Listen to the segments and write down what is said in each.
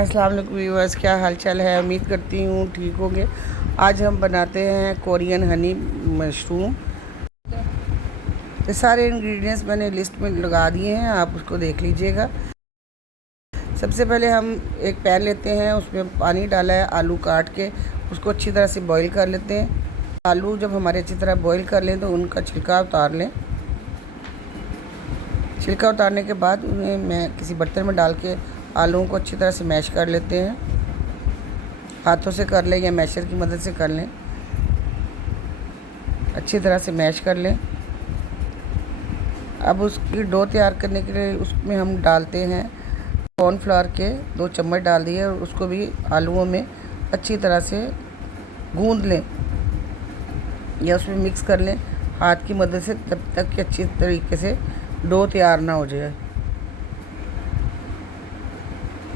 अस्सलाम वालेकुम व्यूअर्स, क्या हाल चाल है। उम्मीद करती हूँ ठीक होंगे। आज हम बनाते हैं कोरियन हनी मशरूम। ये सारे इंग्रेडिएंट्स मैंने लिस्ट में लगा दिए हैं, आप उसको देख लीजिएगा। सबसे पहले हम एक पैन लेते हैं, उसमें पानी डाला है, आलू काट के उसको अच्छी तरह से बॉईल कर लेते हैं। आलू जब हमारे अच्छी तरह बॉईल कर लें तो उनका छिलका उतार लें। छिलका उतारने के बाद उन्हें मैं किसी बर्तन में डाल के आलूओं को अच्छी तरह से मैश कर लेते हैं। हाथों से कर लें या मैशर की मदद से कर लें, अच्छी तरह से मैश कर लें। अब उसकी डो तैयार करने के लिए उसमें हम डालते हैं कॉर्नफ्लावर के 2 चम्मच डाल दिए और उसको भी आलूओं में अच्छी तरह से गूंद लें या उसमें मिक्स कर लें हाथ की मदद से, तब तक कि अच्छी तरीके से डो तैयार ना हो जाए।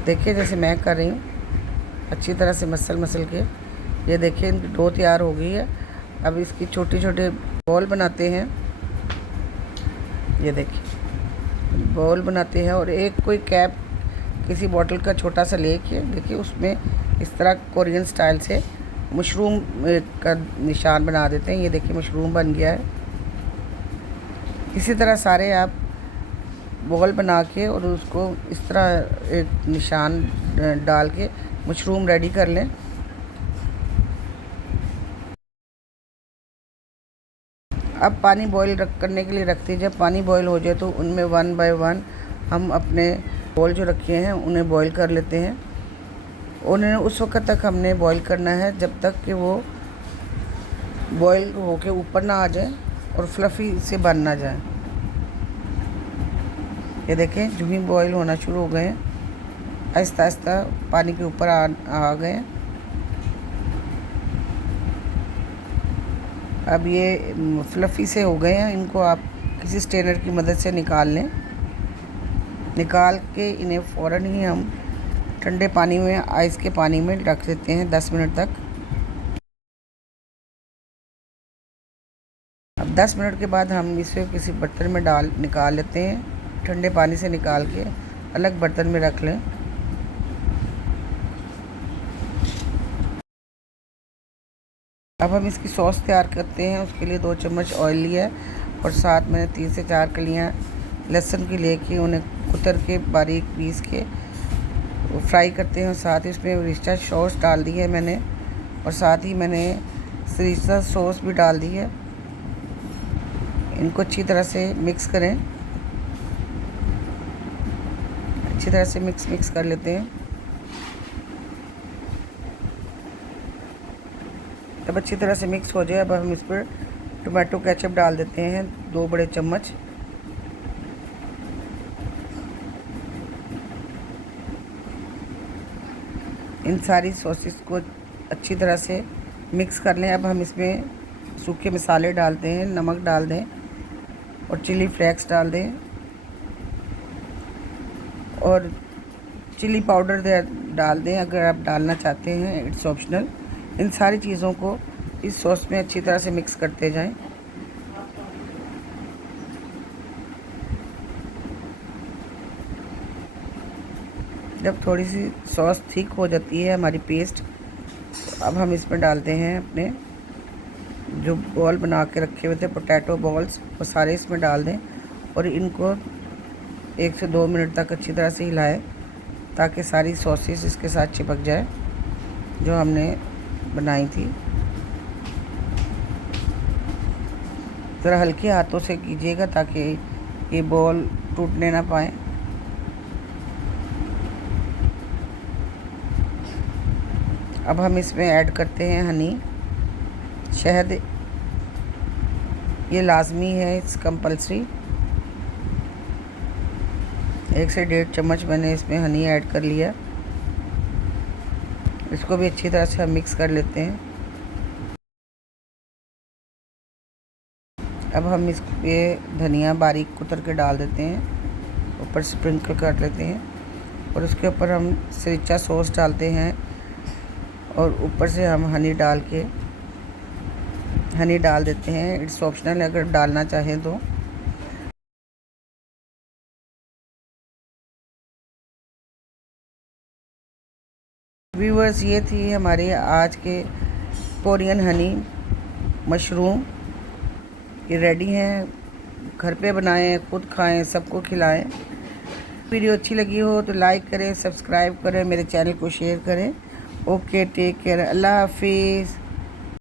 देखिए जैसे मैं कर रही हूँ, अच्छी तरह से मसल के ये देखिए इनकी डो तैयार हो गई है। अब इसकी छोटे छोटे बॉल बनाते हैं। ये देखिए बॉल बनाते हैं और एक कोई कैप किसी बॉटल का छोटा सा लेके देखिए उसमें इस तरह कोरियन स्टाइल से मशरूम का निशान बना देते हैं। ये देखिए मशरूम बन गया है। इसी तरह सारे आप बॉल बना के और उसको इस तरह एक निशान डाल के मशरूम रेडी कर लें। अब पानी बॉईल करने के लिए रखते हैं। जब पानी बॉईल हो जाए तो उनमें 1 बाय 1 हम अपने बॉल जो रखे हैं उन्हें बॉईल कर लेते हैं। उन्हें उस वक्त तक हमने बॉईल करना है जब तक कि वो बॉईल होके ऊपर ना आ जाए और फ्लफ़ी से बन ना जाए। ये देखें जो ही बॉईल होना शुरू हो गए हैं, आहिस्ता आहिस्ता पानी के ऊपर आ गए हैं। अब ये फ्लफ़ी से हो गए हैं। इनको आप किसी स्ट्रेनर की मदद से निकाल लें। निकाल के इन्हें फ़ौरन ही हम ठंडे पानी में, आइस के पानी में रख देते हैं 10 मिनट तक। अब 10 मिनट के बाद हम इसे किसी बर्तन में निकाल लेते हैं। ठंडे पानी से निकाल के अलग बर्तन में रख लें। अब हम इसकी सॉस तैयार करते हैं। उसके लिए 2 चम्मच ऑयल लिया और साथ मैंने 3 से 4 कलियाँ लहसुन की लेके उन्हें कुतर के बारीक पीस के फ्राई करते हैं। और साथ ही उसमें रिस्टा सॉस डाल दी है मैंने, और साथ ही मैंने सरिसा सॉस भी डाल दी है। इनको अच्छी तरह से मिक्स करें, अच्छी तरह से मिक्स कर लेते हैं। जब अच्छी तरह से मिक्स हो जाए अब हम इस पर टोमेटो केचप डाल देते हैं 2 बड़े चम्मच। इन सारी सॉसेस को अच्छी तरह से मिक्स कर लें। अब हम इसमें सूखे मसाले डालते हैं, नमक डाल दें और चिली फ्लेक्स डाल दें और चिली पाउडर डाल दें अगर आप डालना चाहते हैं, इट्स ऑप्शनल। इन सारी चीज़ों को इस सॉस में अच्छी तरह से मिक्स करते जाएं। जब थोड़ी सी सॉस थिक हो जाती है हमारी पेस्ट, तो अब हम इसमें डालते हैं अपने जो बॉल बना के रखे हुए थे पोटैटो बॉल्स, वो सारे इसमें डाल दें और इनको 1 से 2 मिनट तक अच्छी तरह से हिलाएं ताकि सारी सॉसेस इसके साथ चिपक जाए जो हमने बनाई थी। ज़रा हल्के हाथों से कीजिएगा ताकि ये बॉल टूटने ना पाए। अब हम इसमें ऐड करते हैं हनी, शहद। ये लाजमी है, इट्स कंपल्सरी। 1 से 1.5 चम्मच मैंने इसमें हनी ऐड कर लिया। इसको भी अच्छी तरह से हम मिक्स कर लेते हैं। अब हम इस पे धनिया बारीक कुतर के डाल देते हैं, ऊपर स्प्रिंकल कर लेते हैं और उसके ऊपर हम सरिचा सॉस डालते हैं और ऊपर से हम हनी डाल देते हैं। इट्स ऑप्शनल अगर डालना चाहें तो। व्यूवर्स, ये थी हमारे आज के कोरियन हनी मशरूम। ये रेडी हैं, घर पे बनाएं, खुद खाएं, सबको खिलाएं। वीडियो अच्छी लगी हो तो लाइक करें, सब्सक्राइब करें, मेरे चैनल को शेयर करें। ओके, टेक केयर, अल्लाह हाफिज़।